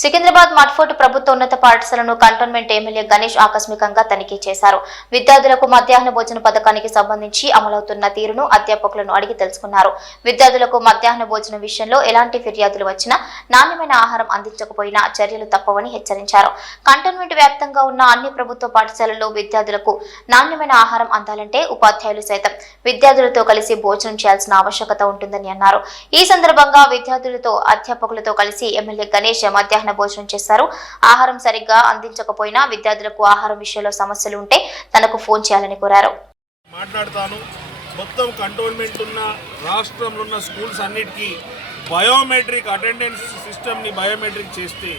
సికింద్రాబాద్ మట్ఫోర్ట్ ప్రభుత్వ ఉన్నత పాఠశాలను కంటోన్మెంట్ ఎమ్మెల్యే గణేష్ ఆకస్మికంగా తనిఖీ చేశారు. విద్యార్థులకు మధ్యాహ్న భోజన పథకానికి సంబంధించి అమలవుతున్న తీరును అధ్యాపకులను అడిగి తెలుసుకున్నారు. విద్యార్థులకు మధ్యాహ్న భోజనం విషయంలో ఎలాంటి ఫిర్యాదులు వచ్చినా నాణ్యమైన ఆహారం అందించకపోయినా చర్యలు తప్పవని హెచ్చరించారు. కంటోన్మెంట్ వ్యాప్తంగా ఉన్న అన్ని ప్రభుత్వ పాఠశాలల్లో విద్యార్థులకు నాణ్యమైన ఆహారం అందాలంటే ఉపాధ్యాయులు సైతం విద్యార్థులతో కలిసి భోజనం చేయాల్సిన ఆవశ్యకత ఉంటుందని అన్నారు. ఈ సందర్భంగా విద్యార్థులతో అధ్యాపకులతో కలిసి ఎమ్మెల్యే గణేష్ మధ్యాహ్న భోజనం చేశారు. ఆహారం సరిగ్గా అందించకపోయినా విద్యార్థులకు ఆహారం విషయంలో సమస్యలు ఉంటే తనకు ఫోన్ చేయాలని కోరారు. మాట్లాడతాను. మొత్తం కంటోన్మెంట్ ఉన్న రాష్ట్రంలో ఉన్న స్కూల్స్ అన్నిటికీ బయోమెట్రిక్ అటెండెన్స్ సిస్టమ్ని బయోమెట్రిక్ చేస్తే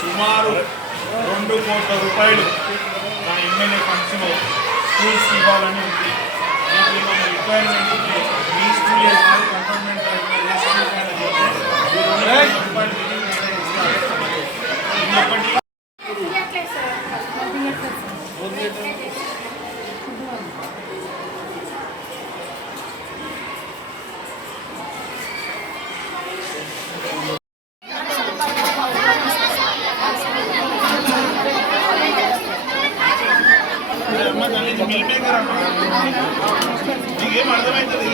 సుమారు 2 కోట్ల రూపాయలు మన ఎమ్మెల్యే ఫండ్స్లో స్కూల్స్కి ఇవ్వాలని ఉంది. దీనికి మన రిక్వైర్మెంట్ మీ స్కూల్ కంటోన్మెంట్ నీకేం అర్థమవుతుంది?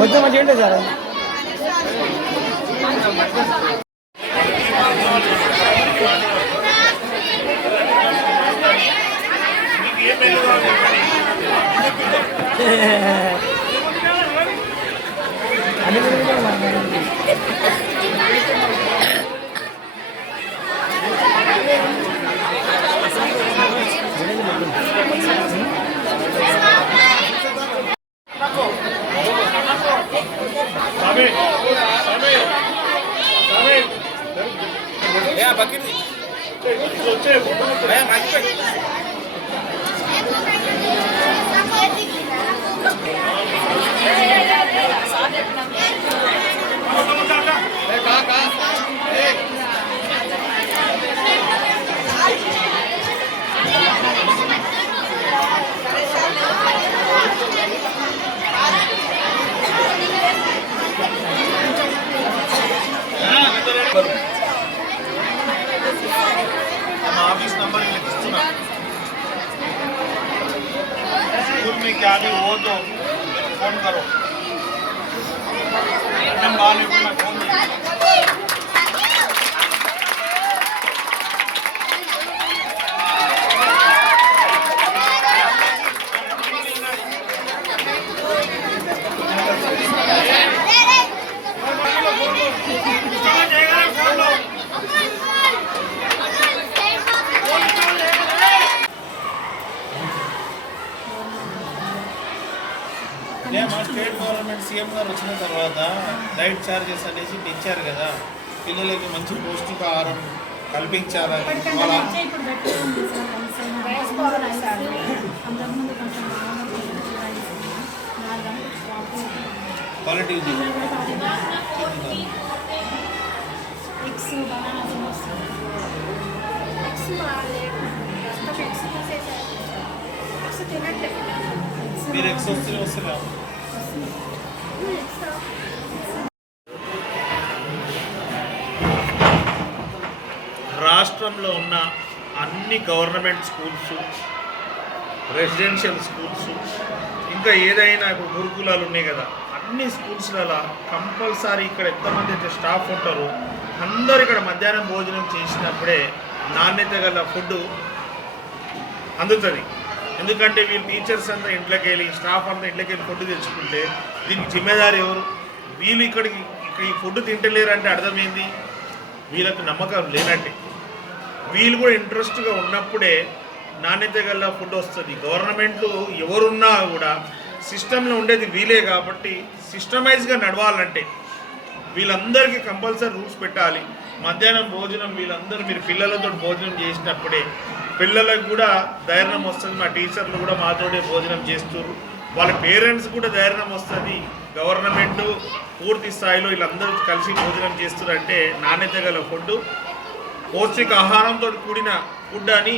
వద్దు మంచిగా ఉంటుంది సార్. ऑफिस नंबर लिखिస్తున్నా. स्कूल में क्या भी हो तो फोन करो. मैं बाल में फोन స్టేట్ గవర్నమెంట్ సీఎం గారు వచ్చిన తర్వాత డైట్ ఛార్జెస్ అనేసి పెంచారు కదా, పిల్లలకి మంచి పౌష్టికాహారం కల్పించాలని క్వాలిటీ మీరు వస్తున్నా రాష్ట్రంలో ఉన్న అన్ని గవర్నమెంట్ స్కూల్స్, రెసిడెన్షియల్ స్కూల్స్, ఇంకా ఏదైనా ఇప్పుడు గురుకులాలు ఉన్నాయి కదా, అన్ని స్కూల్స్లలో కంపల్సరీ ఇక్కడ ఎంతమంది అయితే స్టాఫ్ ఉంటారో అందరూ ఇక్కడ మధ్యాహ్నం భోజనం చేసినప్పుడే నాణ్యత గల ఫుడ్ అందుతుంది. ఎందుకంటే వీళ్ళు టీచర్స్ అంతా ఇంట్లోకి వెళ్ళి, స్టాఫ్ అంతా ఇంట్లోకి వెళ్ళి ఫుడ్ తెచ్చుకుంటే దీనికి జిమ్మేదారి ఎవరు? వీళ్ళు ఇక్కడ ఈ ఫుడ్ తింటలేరంటే అర్థమైంది వీళ్ళకి నమ్మకం లేనట్టే. వీళ్ళు కూడా ఇంట్రెస్ట్గా ఉన్నప్పుడే నాణ్యత గల ఫుడ్ వస్తుంది. గవర్నమెంట్లు ఎవరున్నా కూడా సిస్టంలో ఉండేది వీలే కాబట్టి సిస్టమైజ్గా నడవాలంటే వీళ్ళందరికీ కంపల్సరీ రూల్స్ పెట్టాలి. మధ్యాహ్నం భోజనం వీళ్ళందరూ మీరు పిల్లలతో భోజనం చేసినప్పుడే పిల్లలకు కూడా ధైర్యం వస్తుంది. మా టీచర్లు కూడా మాతోటే భోజనం చేస్తారు, వాళ్ళ పేరెంట్స్ కూడా ధైర్యం వస్తుంది. గవర్నమెంట్ పూర్తి స్థాయిలో వీళ్ళందరూ కలిసి భోజనం చేస్తున్నారంటే నాణ్యత గల ఫుడ్, పౌష్టిక ఆహారంతో కూడిన ఫుడ్ అని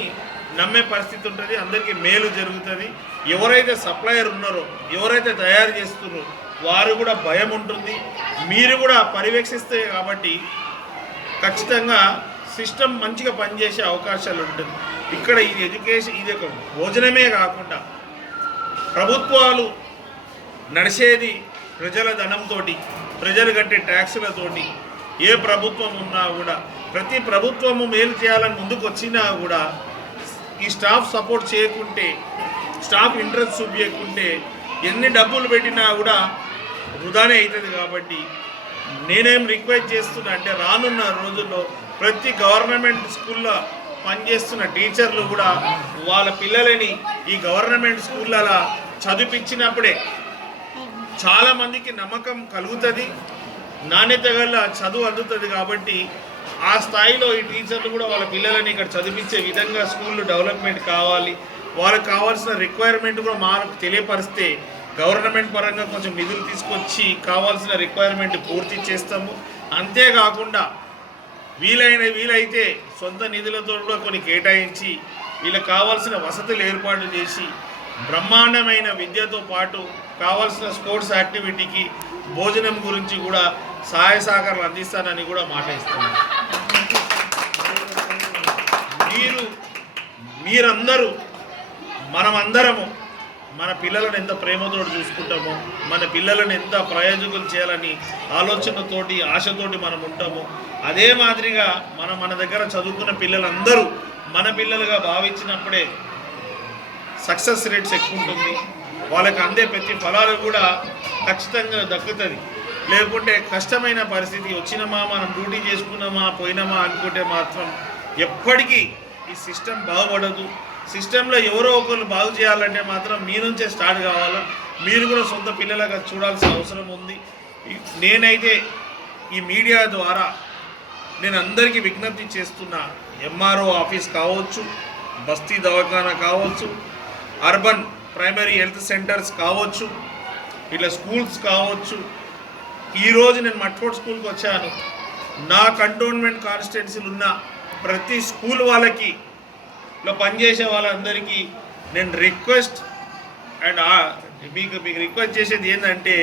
నమ్మే పరిస్థితి ఉంటుంది. అందరికీ మేలు జరుగుతుంది. ఎవరైతే సప్లయర్ ఉన్నారో, ఎవరైతే తయారు చేస్తున్నారో వారు కూడా భయం ఉంటుంది. మీరు కూడా పర్యవేక్షిస్తే కాబట్టి ఖచ్చితంగా సిస్టమ్ మంచిగా పనిచేసే అవకాశాలు ఉంటుంది. ఇక్కడ ఇది ఎడ్యుకేషన్, ఇది ఒక భోజనమే కాకుండా ప్రభుత్వాలు నడిచేది ప్రజల ధనంతో, ప్రజలు కట్టే ట్యాక్సులతోటి. ఏ ప్రభుత్వం ఉన్నా కూడా ప్రతి ప్రభుత్వము మేలు చేయాలని ముందుకు వచ్చినా కూడా ఈ స్టాఫ్ సపోర్ట్ చేయకుంటే, స్టాఫ్ ఇంట్రెస్ట్ చూపించకుంటే ఎన్ని డబ్బులు పెట్టినా కూడా వృధానే అవుతుంది. కాబట్టి నేనేం రిక్వెస్ట్ చేస్తున్నా అంటే రానున్న రోజుల్లో ప్రతి గవర్నమెంట్ స్కూల్లో పనిచేస్తున్న టీచర్లు కూడా వాళ్ళ పిల్లలని ఈ గవర్నమెంట్ స్కూళ్ళలో చదివించినప్పుడే చాలామందికి నమ్మకం కలుగుతుంది, నాణ్యత గల చదువు అందుతుంది. కాబట్టి ఆ స్థాయిలో ఈ టీచర్లు కూడా వాళ్ళ పిల్లలని ఇక్కడ చదివించే విధంగా స్కూళ్ళు డెవలప్మెంట్ కావాలి. వాళ్ళకి కావాల్సిన రిక్వైర్మెంట్ కూడా మనకు తెలియపరిస్తే గవర్నమెంట్ పరంగా కొంచెం నిధులు తీసుకొచ్చి కావాల్సిన రిక్వైర్మెంట్ పూర్తి చేస్తాము. అంతేకాకుండా వీలైతే సొంత నిధులతో కూడా కొన్ని కేటాయించి వీళ్ళకి కావాల్సిన వసతులు ఏర్పాటు చేసి బ్రహ్మాండమైన విద్యతో పాటు కావాల్సిన స్పోర్ట్స్ యాక్టివిటీకి భోజనం గురించి కూడా సహాయ సహకారాలు అందిస్తానని కూడా మాట ఇస్తున్నాను. మీరందరూ మనమందరము మన పిల్లలను ఎంత ప్రేమతో చూసుకుంటామో, మన పిల్లలను ఎంత ప్రయోజకులు చేయాలని ఆలోచనతోటి ఆశతోటి మనం ఉంటామో, అదే మాదిరిగా మన దగ్గర చదువుకున్న పిల్లలందరూ మన పిల్లలుగా భావించినప్పుడే సక్సెస్ రేట్స్ ఎక్కువ ఉంటుంది. వాళ్ళకి అందే ప్రతి ఫలాలు కూడా ఖచ్చితంగా దక్కుతుంది. లేకుంటే కష్టమైన పరిస్థితి వచ్చినామా, మనం డ్యూటీ చేసుకున్నామా, పోయినామా అనుకుంటే మాత్రం ఎప్పటికీ ఈ సిస్టమ్ బాగుపడదు. సిస్టంలో ఎవరో ఒకరు బాగు చేయాలంటే మాత్రం మీ నుంచే స్టార్ట్ కావాలా. మీరు కూడా సొంత పిల్లలుగా చూడాల్సిన అవసరం ఉంది. నేనైతే ఈ మీడియా ద్వారా నేను అందరికీ విజ్ఞప్తి చేస్తున్నా. ఎంఆర్ఓ ఆఫీస్ కావచ్చు, బస్తీ దవాఖానా కావచ్చు, అర్బన్ ప్రైమరీ హెల్త్ సెంటర్స్ కావచ్చు, ఇట్లా స్కూల్స్ కావచ్చు. ఈరోజు నేను మట్ఫోర్డ్ స్కూల్కి వచ్చాను. నా కంటోన్మెంట్ కాన్స్టిట్యున్సీలు ఉన్న ప్రతి స్కూల్ వాళ్ళకి లో పనిచేసే వాళ్ళందరికీ నేను రిక్వెస్ట్ అండ్ మీకు రిక్వెస్ట్ చేసేది ఏంటంటే,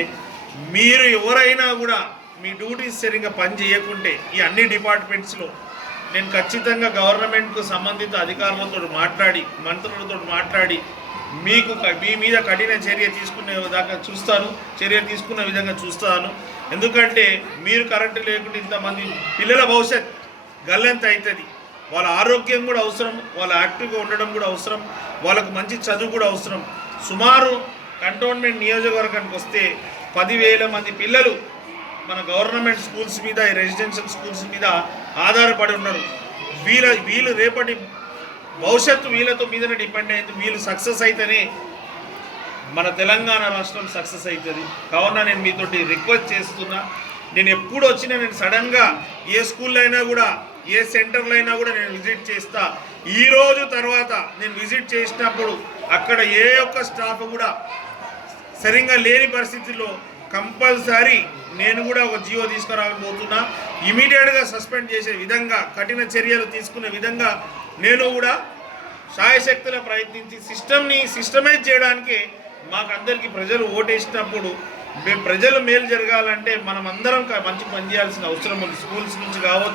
మీరు ఎవరైనా కూడా మీ డ్యూటీస్ సరిగ్గా పని చేయకుంటే ఈ అన్ని డిపార్ట్మెంట్స్లో నేను ఖచ్చితంగా గవర్నమెంట్కు సంబంధిత అధికారులతో మాట్లాడి, మంత్రులతో మాట్లాడి మీకు మీ మీద కఠిన చర్య తీసుకునే దాకా చూస్తాను, చర్య తీసుకునే విధంగా చూస్తాను. ఎందుకంటే మీరు కరెక్ట్ లేకుంటే ఇంతమంది పిల్లల భవిష్యత్ గల్లంత అవుతుంది. వాళ్ళ ఆరోగ్యం కూడా అవసరం, వాళ్ళ యాక్టివ్గా ఉండడం కూడా అవసరం, వాళ్ళకు మంచి చదువు కూడా అవసరం. సుమారు కంటోన్మెంట్ నియోజకవర్గానికి వస్తే 10,000 మంది పిల్లలు మన గవర్నమెంట్ స్కూల్స్ మీద, రెసిడెన్షియల్ స్కూల్స్ మీద ఆధారపడి ఉన్నారు. వీళ్ళు రేపటి భవిష్యత్తు వీళ్ళతో మీదనే డిపెండ్ అయింది. వీళ్ళు సక్సెస్ అయితేనే మన తెలంగాణ రాష్ట్రం సక్సెస్ అవుతుంది. కావున నేను మీతోటి రిక్వెస్ట్ చేస్తున్నా. నేను ఎప్పుడు వచ్చినా నేను సడన్గా ఏ స్కూల్లో అయినా కూడా, ఏ సెంటర్లో అయినా కూడా నేను విజిట్ చేస్తా. ఈరోజు తర్వాత నేను విజిట్ చేసినప్పుడు అక్కడ ఏ ఒక్క స్టాఫ్ కూడా సరిగ్గా లేని పరిస్థితుల్లో కంపల్సరీ నేను కూడా ఒక జీవో తీసుకురాబోతున్నా. ఇమీడియట్గా సస్పెండ్ చేసే విధంగా, కఠిన చర్యలు తీసుకునే విధంగా నేను కూడా శాయశక్తుల ప్రయత్నించి సిస్టమ్ని సిస్టమైజ్ చేయడానికి మాకందరికీ ప్రజలు ఓటేసినప్పుడు ప్రజలు మేలు జరగాలంటే మనం అందరం మంచి పని చేయాల్సిన అవసరం ఉంది. స్కూల్స్ నుంచి కావచ్చు,